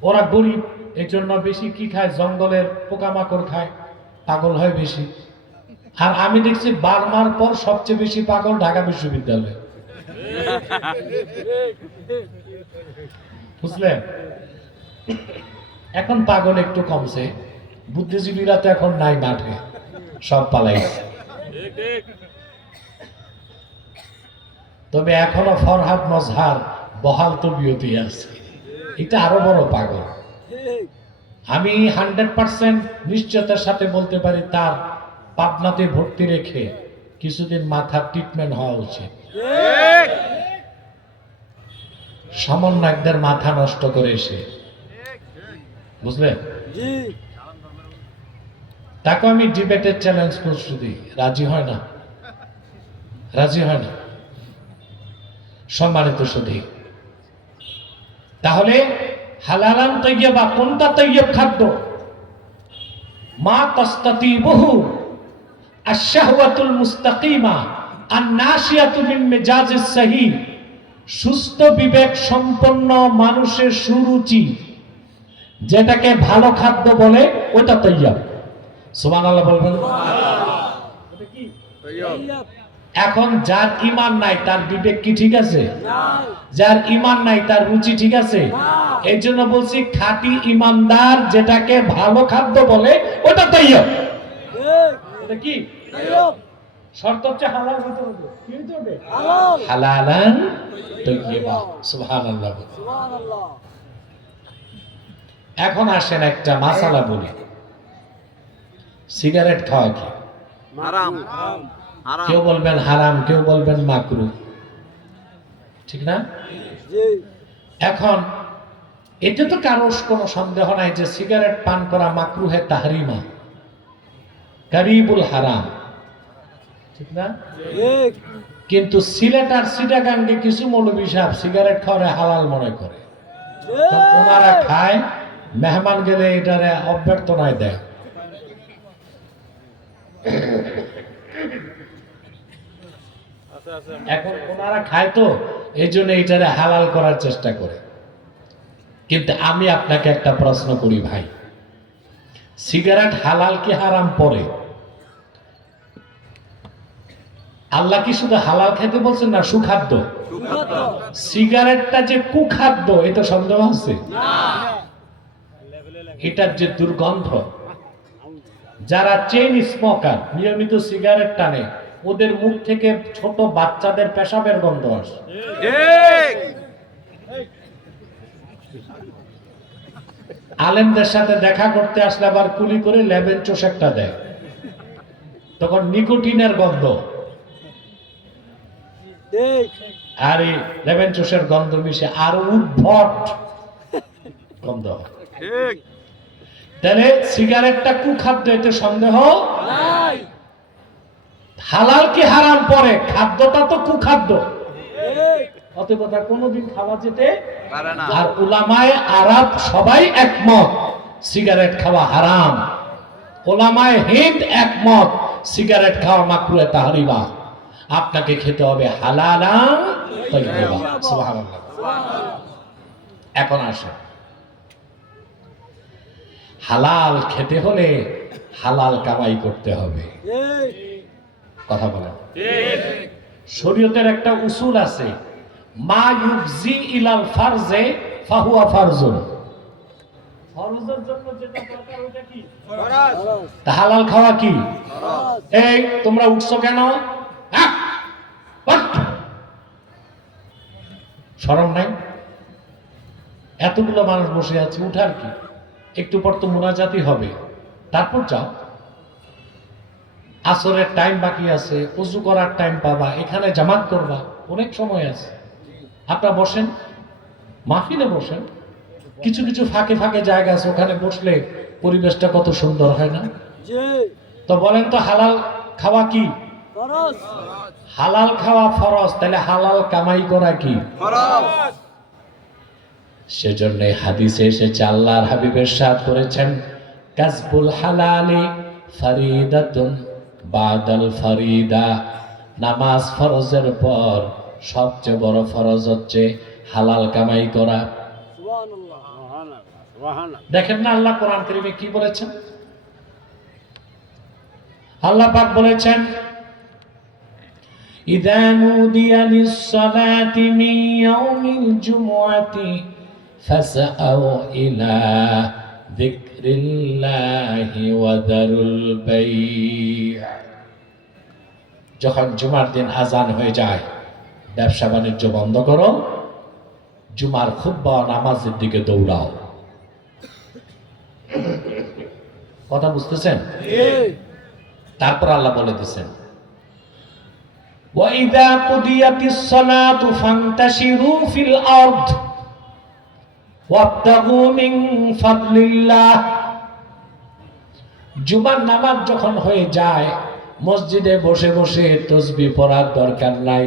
ওরা গরিব, এই জন্য বেশি কি খায়? জঙ্গলের পোকামাকড় খায়, পাগল হয় বেশি। আর আমি দেখছি বার্মার পর সবচেয়ে বেশি পাগল ঢাকা বিশ্ববিদ্যালয়। বুঝলেন? এখন পাগল একটু কমছে, বুদ্ধিজীবীরা তো এখন নাই মাঠে, সব পালাইছে। তবে এখনো ফরহাদ মজহার বহাল তবিয়তে আছে, এটা আরো বড় পাগল। আমি 100% নিশ্চয়তার সাথে বলতে পারি তার পাবনাতে ভর্তি রেখে কিছুদিন মাথার ট্রিটমেন্ট হওয়া উচিত। সমন্বয়কদের মাথা নষ্ট করে এসে, বুঝলেন? তাকে আমি ডিবেটের চ্যালেঞ্জ করছি, রাজি হয় না, রাজি হয় না। সম্মানিত সুধী, তাহলে হালালান তাইয়্যিবা, কোনটা তাইয়্যিব খাদ্য? মা তাস্তাতিবুহু আশ-শাহওয়াতুল মুস্তাকিমা আন-নাশিয়াতু মিন মিজাজিস সহি। সুস্থ বিবেক সম্পন্ন মানুষের সুরুচি যেটাকে ভালো খাদ্য বলে ওটা তাইয়্যিব। সুবহানাল্লাহ বলবেন। এখন যার ঈমান নাই তার বিবেক কি ঠিক আছে? যার ঈমান নাই তার রুচি ঠিক আছে? এই জন্য বলছি খাঁটি ঈমানদার যেটাকে ভালো খাদ্য বলে ওটা তাইয়্যিব। এটা কি শর্ত? হচ্ছে হালাল হতে হবে। কি হতে হবে? হালালান তাইয়্যিবা। সুবহানাল্লাহ। এখন আসেন একটা মাসালা বলি। সিগারেট খাওয়া কি হারাম? কেউ বলবেন হারাম, কেউ বলবেন মাকরুহ, ঠিক না? এখন এতে তো কারো কোনো সন্দেহ নাই যে সিগারেট পান করা মাকরুহে তাহরিমা, কারিবুল হারাম, ঠিক না? কিন্তু সিলেট আর চিটাগাঙ্গে কিছু মৌলবী সাহেব সিগারেট খাওয়ারে হালাল মনে করে। ওনারা খায়, মেহমান গেলে এটারে অভ্যর্থনায় দেয়। এখন ওনারা খায় তো এই জন্য এটারে হালাল করার চেষ্টা করে। কিন্তু আমি আপনাকে একটা প্রশ্ন করি ভাই, সিগারেট হালাল কি হারাম পরে? আল্লাহ কি শুধু হালাল খেতে বলছেন না সুখাদ্য? সিগারেটটা যে কুখাদ্য এটা সন্দেহ আছে? এটার যে দুর্গন্ধ, যারা চেইন স্মোকার, নিয়মিত সিগারেট টানে, ওদের মুখ থেকে ছোট বাচ্চাদের পেশাবের গন্ধ আসে। আলেমদের সাথে দেখা করতে আসলে আবার কুলি করে লেবেন চোষ একটা দেয়, তখন নিকোটিনের গন্ধ, আর এই লেবেন চোষের গন্ধ মিশে আর উদ্ভট গন্ধ হয়। তাহলে সিগারেটটা কুখাদ্য, এতে সন্দেহ নাই। হালাল কি হারাম পরে, খাদ্যটা তো কুখাদ্য, অতএব তা কোনোদিন খাওয়া যেতে পারে না। আর উলামায়ে আরব সবাই একমত সিগারেট খাওয়া হারাম, উলামায়ে হিন্দ একমত সিগারেট খাওয়া মাকরুহে তাহরিমা। আপনাকে খেতে হবে হালালান তাইয়্যিবা। সুবহানাল্লাহ। এখন আসেন, হালাল খেতে হলে হালাল কামাই করতে হবে। কথা বলেন। শরীয়তের একটা উসুল আছে, মা ইউবজি ইলাল ফারজে ফাহুয়া ফারজুন। ফরজের জন্য যেটা দরকার ওটা কি? ফরজ। তা হালাল খাওয়া কি? ফরজ। এই তোমরা উঠছো কেন? শরম নাই? এতগুলো মানুষ বসে আছে, উঠার কি? একটু পর তো মুনাজাতি হবে, তারপর যাও। আসরের টাইম বাকি আছে, ওযু করার টাইম পাবা, এখানে জামাত করবা, অনেক সময় আছে। আপনারা বসেন, মাহফিলে বসেন, কিছু কিছু ফাঁকে ফাঁকে জায়গা আছে, ওখানে বসলে পরিবেশটা কত সুন্দর হয় না? তো বলেন তো, হালাল খাওয়া কি ফরজ? হালাল খাওয়া ফরজ, তাহলে হালাল কামাই করা কি ফরজ? সেজন্য হাদিসে এসেছে, আল্লাহর হাবিব ইরশাদ করেছেন, কাসবুল হালালি ফারিদাতুন বাদাল ফারিদা। নামাজ ফরজের পর সবচেয়ে বড় ফরজ হচ্ছে হালাল কামাই করা। দেখেন না আল্লাহ কোরআন কারীমে কি বলেছেন? আল্লাহ পাক বলেছেন, ইযা নুদিয়া লিস-সালাতি মিন ইয়াউমিল জুমআতি ফাসআউ ইলা যিকরিল্লাহি ওয়া দারুল বাই'। যখন জুমার দিন আজান হয়ে যায়, ব্যবসা বাণিজ্য বন্ধ করো, জুমার খুতবা নামাজের দিকে দৌড়াও। কথা বুঝতেছেন? তারপর আল্লাহ বলে দিয়েছেন, وَإِذَا قُضِيَتِ الصَّلَاةُ فَانْتَشِرُوا فِي الْأَرْضِ وَابْتَغُوا مِنْ فَضْلِ اللَّهِ। জুমার নামাজ যখন হয়ে যায়, মসজিদে বসে বসে তাসবিহ পড়ার দরকার নাই,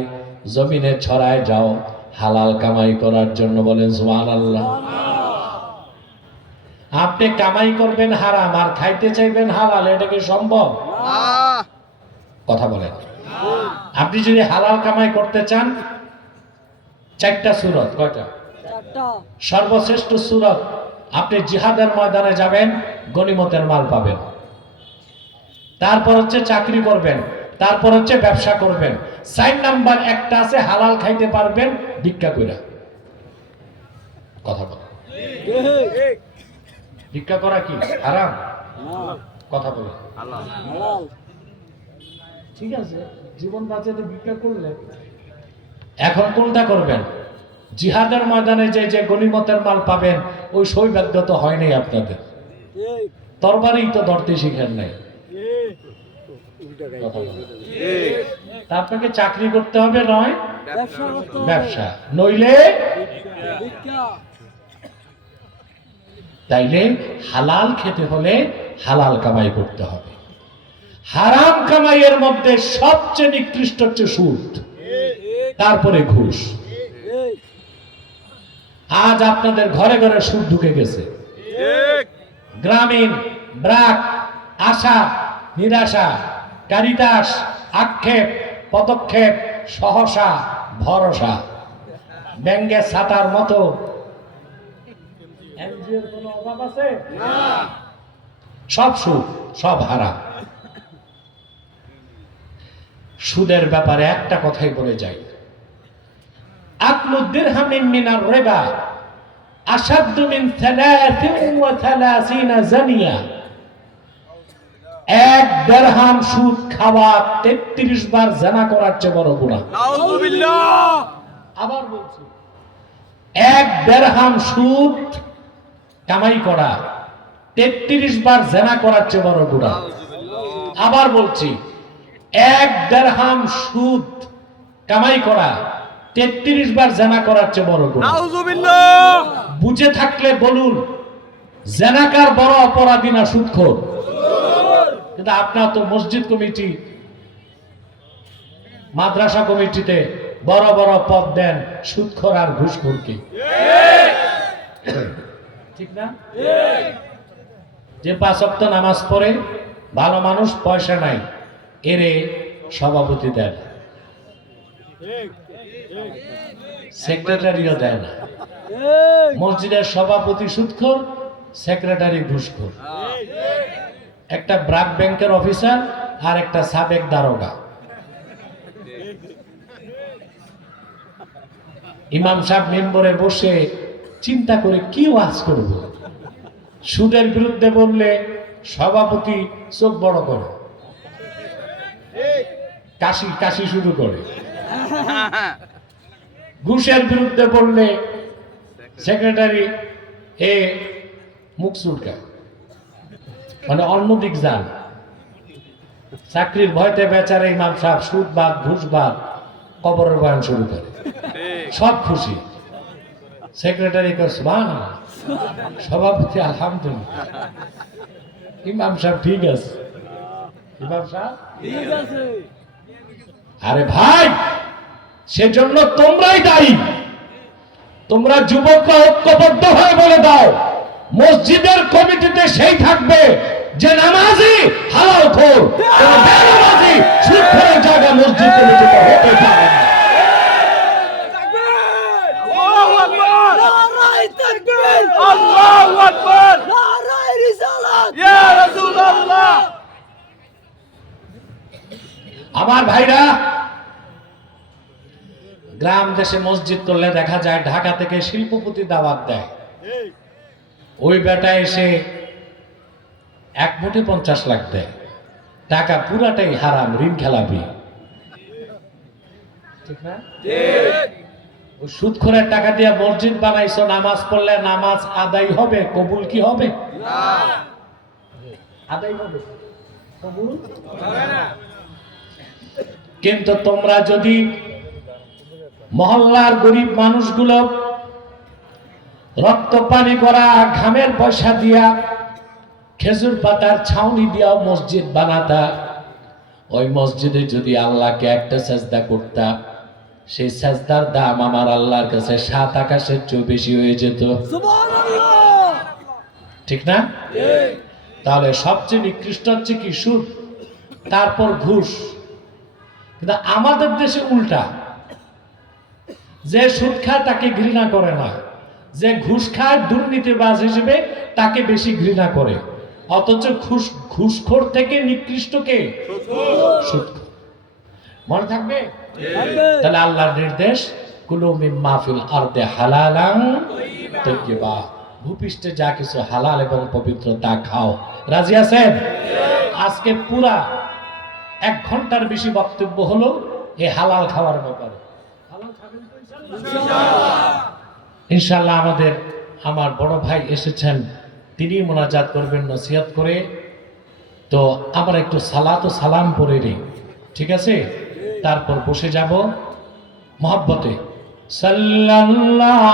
জমিনে ছড়ায় যাও হালাল কামাই করার জন্য। বলেন সুবহানাল্লাহ। আপনি কামাই করবেন হারাম আর খাইতে চাইবেন হালাল, এটা কি সম্ভব? কথা বলেন। আপনি যদি হালাল কামাই করতে চান, চারটা সূরত। কয়টা? সর্বশ্রেষ্ঠ সূরত, আপনি জিহাদের ময়দানে যাবেন, গনিমতের মাল পাবেন। তারপর হচ্ছে চাকরি করবেন, তারপর হচ্ছে ব্যবসা করবেন। 4 নাম্বার একটা আছে, হালাল খাইতে পারবেন ভিক্ষা কইরা। কথা বলেন। ভিক্ষা করা কি হারাম? কথা বলেন। হালাল। ঠিক আছে, জীবন বাঁচাতে ভিক্ষা করলে। এখন কোনটা করবেন? জিহাদের ময়দানে যে গনিমতের মাল পাবেন, ওই সৌভাগ্য তো হয়নি আপনাদের। তরবারি তো ধরতে শিখেন নাই। আপনাকে চাকরি করতে হবে, নয় ব্যবসা, নইলে তাইলে হালাল খেতে হলে হালাল কামাই করতে হবে। হারাম কামাইয়ের মধ্যে সবচেয়ে নিকৃষ্ট হচ্ছে সুদ, তারপরে ঘুষ। আজ আপনাদের ঘরে ঘরে সুদ ঢুকে গেছে। গ্রামীণ, ব্র্যাক, আশা, নিরাশা, কারিতাস, আক্ষেপ, পদক্ষেপ, সহসা, ভরসা, ব্যাঙ্গে ছাতার মতো এনজিওর কোনো অভাব আছে? সব সুদ, সব হারাম। সুদের ব্যাপারে একটা কথাই বলে যাই, আকলু দিরহামিন মিনার রিবা আশাদ্দু মিন 33 জানিয়া। এক দেড়হাম সুদ খাওয়া 33 বার জানা করার চেয়ে বড় গুনাহ। আবার বলছি, এক দেড়হাম সুদ কামাই করা 33 বার জানা করার চেয়ে বড় গুনাহ। আবার বলছি, এক দেড়হাম সুদ কামাই করা 33 বার জানা করার চেয়ে বড় গুনাহ। বুঝে থাকলে বলুন, জানাকার বড় অপরাধী না সুদখোর? কিন্তু আপনার তো মসজিদ কমিটি, মাদ্রাসা কমিটিতে বড় বড় পদ দেন সুদখোর আর ঘুষখোরকে, ঠিক না? যে 5 ওয়াক্ত নামাজ পড়ে ভালো মানুষ, পয়সা নাই, এরে সভাপতি দেন, সেক্রেটারিও দেয় না। মসজিদের সভাপতি সুদখোর, সেক্রেটারি ঘুষখোর। একটা ব্রাক ব্যাংকের অফিসার আর একটা সাবেক দারোগা। ইমাম সাহেব মেম্বরে বসে চিন্তা করে কি ওয়াজ করব। সুদের বিরুদ্ধে বললে সভাপতি চোখ বড় করে, কাশি কাশি শুরু করে। ঘুষের বিরুদ্ধে বললে সেক্রেটারি মুখ চুলকায়, মানে অন্যদিক যান। চাকরির ভয়তে বেচারা ইমাম সাহেব সুদবাদ ঘুষবাদ কবরের বয়ান শুরু করে, সব খুশি। সেক্রেটারি সুবহানাল্লাহ, সভাপতি আলহামদুলিল্লাহ, ইমাম সাহেব ঠিক আছে, ইমাম সাহেব ঠিক আছে। আরে ভাই, সেজন্য তোমরাই দায়ী। তোমরা যুবকরা ঐক্যবদ্ধ হয়ে বলে দাও, মসজিদের কমিটিতে সেই থাকবে যে নামাজি হালালখোর, কোন বেনামাজি সুদখোরের জায়গা মসজিদ কমিটিতে হতে পারে না। আল্লাহু আকবার, নারায়ে তাকবীর, আল্লাহু আকবার, নারায়ে রিসালাত, ইয়া রাসূলুল্লাহ। আমার ভাইরা, গ্রাম দেশে মসজিদ করলে দেখা যায় ঢাকা থেকে শিল্পপতি দাওয়াত দেয়, ওই বেটা এসে 1 কোটি 50 লাখ দেয়, টাকা পুরাটাই হারাম, ঋণ খেলাপি, ঠিক না? ওই সুদখোরের টাকা দিয়ে মসজিদ বানাইছো, নামাজ পড়লে নামাজ আদায় হবে, কবুল কি হবে? আদায় হবে, কবুল হবে না। কিন্তু তোমরা যদি মহল্লার গরিব মানুষগুলো রক্ত পানি করা ঘামের পয়সা দিয়া খেজুর পাতার ছাউনি দিয়াও মসজিদ বানাতা, ওই মসজিদে যদি আল্লাহকে একটা সেজদা করতা, সেই সেজদার দাম আমার আল্লাহর কাছে 7 আকাশের চেয়ে বেশি হয়ে যেত, সুবহানাল্লাহ, ঠিক না? তাহলে সবচেয়ে নিকৃষ্ট হচ্ছে কি? সুদ, তারপর ঘুষ। কিন্তু আমাদের দেশে উল্টা, যে সুদ খায় তাকে ঘৃণা করে না, যে ঘুষ খায় দুর্নীতিবাজ হিসেবে তাকে বেশি ঘৃণা করে। অথচ ঘুষখোর থেকে নিকৃষ্ট কে? সুদখোর। মনে থাকবে? তাহলে আল্লাহর নির্দেশ, কুলু মিম্মা ফিল আরদি হালালান তাইয়্যিবা, ভূপৃষ্ঠে যা কিছু হালাল এবং পবিত্র তা খাও। রাজি আছেন? আজকে পুরা 1 ঘন্টার বেশি বক্তব্য হলো এই হালাল খাওয়ার ব্যাপারে। হালাল খাবেন তো ইনশাআল্লাহ? ইনশাআল্লাহ। আমার বড় ভাই এসেছেন, তিনি মোনাজাত করবেন নসিহত করে। তো আমরা একটু সালাত ও সালাম পড়ে নিই, ঠিক আছে? তারপর বসে যাব মহব্বতে। সাল্লাল্লাহু